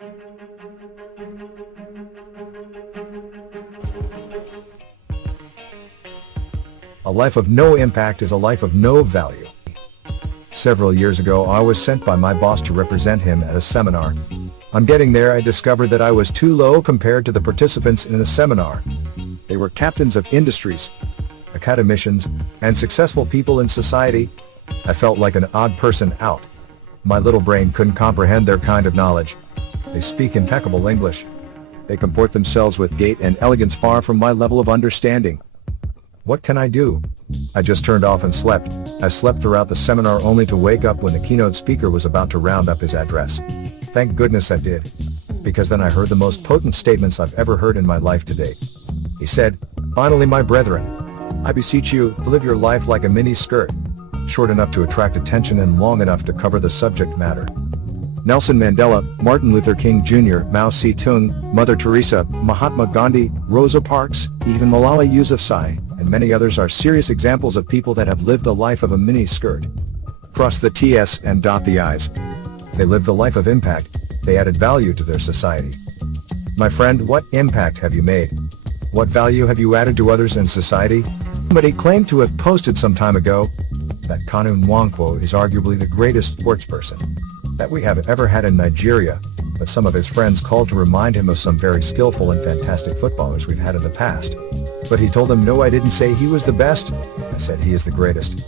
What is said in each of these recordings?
A life of no impact is a life of no value. Several years ago, I was sent by my boss to represent him at a seminar. On getting there, I discovered that I was too low compared to the participants in the seminar. They were captains of industries, academicians, and successful people in society. I felt like an odd person out. My little brain couldn't comprehend their kind of knowledge. They speak impeccable English. They comport themselves with gait and elegance far from my level of understanding. What can I do? I just turned off and slept. I slept throughout the seminar only to wake up when the keynote speaker was about to round up his address. Thank goodness I did. Because then I heard the most potent statements I've ever heard in my life to date. He said, "Finally, my brethren, I beseech you to live your life like a mini skirt, short enough to attract attention and long enough to cover the subject matter." Nelson Mandela, Martin Luther King Jr., Mao Zedong, Mother Teresa, Mahatma Gandhi, Rosa Parks, even Malala Yousafzai, and many others are serious examples of people that have lived a life of a mini skirt. Cross the T's and dot the I's. They lived a life of impact. They added value to their society. My friend, what impact have you made? What value have you added to others in society? Somebody claimed to have posted some time ago that Kanu Nwankwo is arguably the greatest sportsperson that we have ever had in Nigeria, but some of his friends called to remind him of some very skillful and fantastic footballers we've had in the past. But he told them, "No, I didn't say he was the best. I said he is the greatest."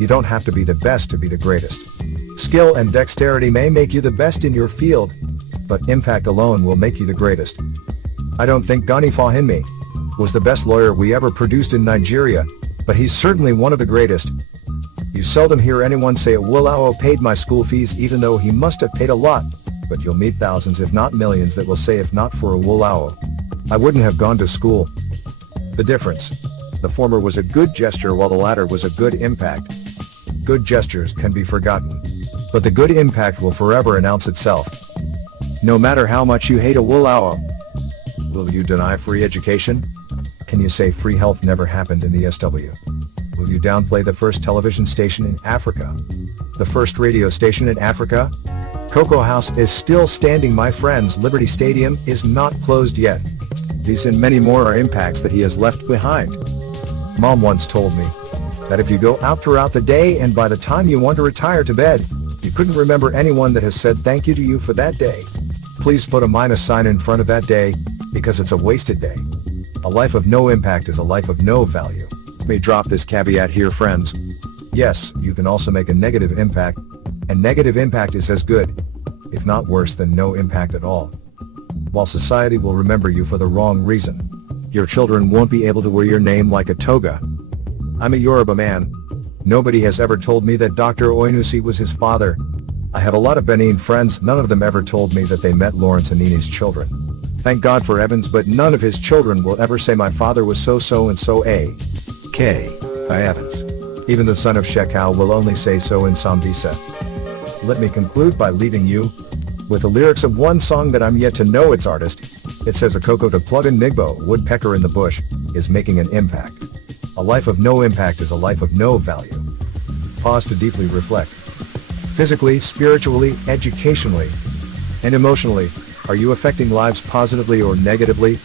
You don't have to be the best to be the greatest. Skill and dexterity may make you the best in your field, but impact alone will make you the greatest. I don't think Gani Fahinmi was the best lawyer we ever produced in Nigeria, but he's certainly one of the greatest. You seldom hear anyone say Awolowo paid my school fees, even though he must have paid a lot, but you'll meet thousands if not millions that will say if not for Awolowo, I wouldn't have gone to school. The difference. The former was a good gesture while the latter was a good impact. Good gestures can be forgotten, but the good impact will forever announce itself. No matter how much you hate Awolowo, will you deny free education? Can you say free health never happened in the SW? Will you downplay the first television station in Africa? The first radio station in Africa? Cocoa House is still standing, my friends. Liberty Stadium is not closed yet. These and many more are impacts that he has left behind. Mom once told me that if you go out throughout the day and by the time you want to retire to bed, you couldn't remember anyone that has said thank you to you for that day, please put a minus sign in front of that day, because it's a wasted day. A life of no impact is a life of no value. Let me drop this caveat here, friends. Yes, you can also make a negative impact, and negative impact is as good, if not worse, than no impact at all. While society will remember you for the wrong reason, your children won't be able to wear your name like a toga. I'm a Yoruba man. Nobody has ever told me that Dr. Oyenusi was his father. I have a lot of Benin friends, none of them ever told me that they met Lawrence Anini's children. Thank God for Evans, but none of his children will ever say my father was so and so A.K. Evans. Even the son of Shekau will only say so in Sambisa. Let me conclude by leaving you with the lyrics of one song that I'm yet to know its artist. It says, "Akoko to plug in Nigbo, woodpecker in the bush, is making an impact. A life of no impact is a life of no value." Pause to deeply reflect. Physically, spiritually, educationally, and emotionally, are you affecting lives positively or negatively?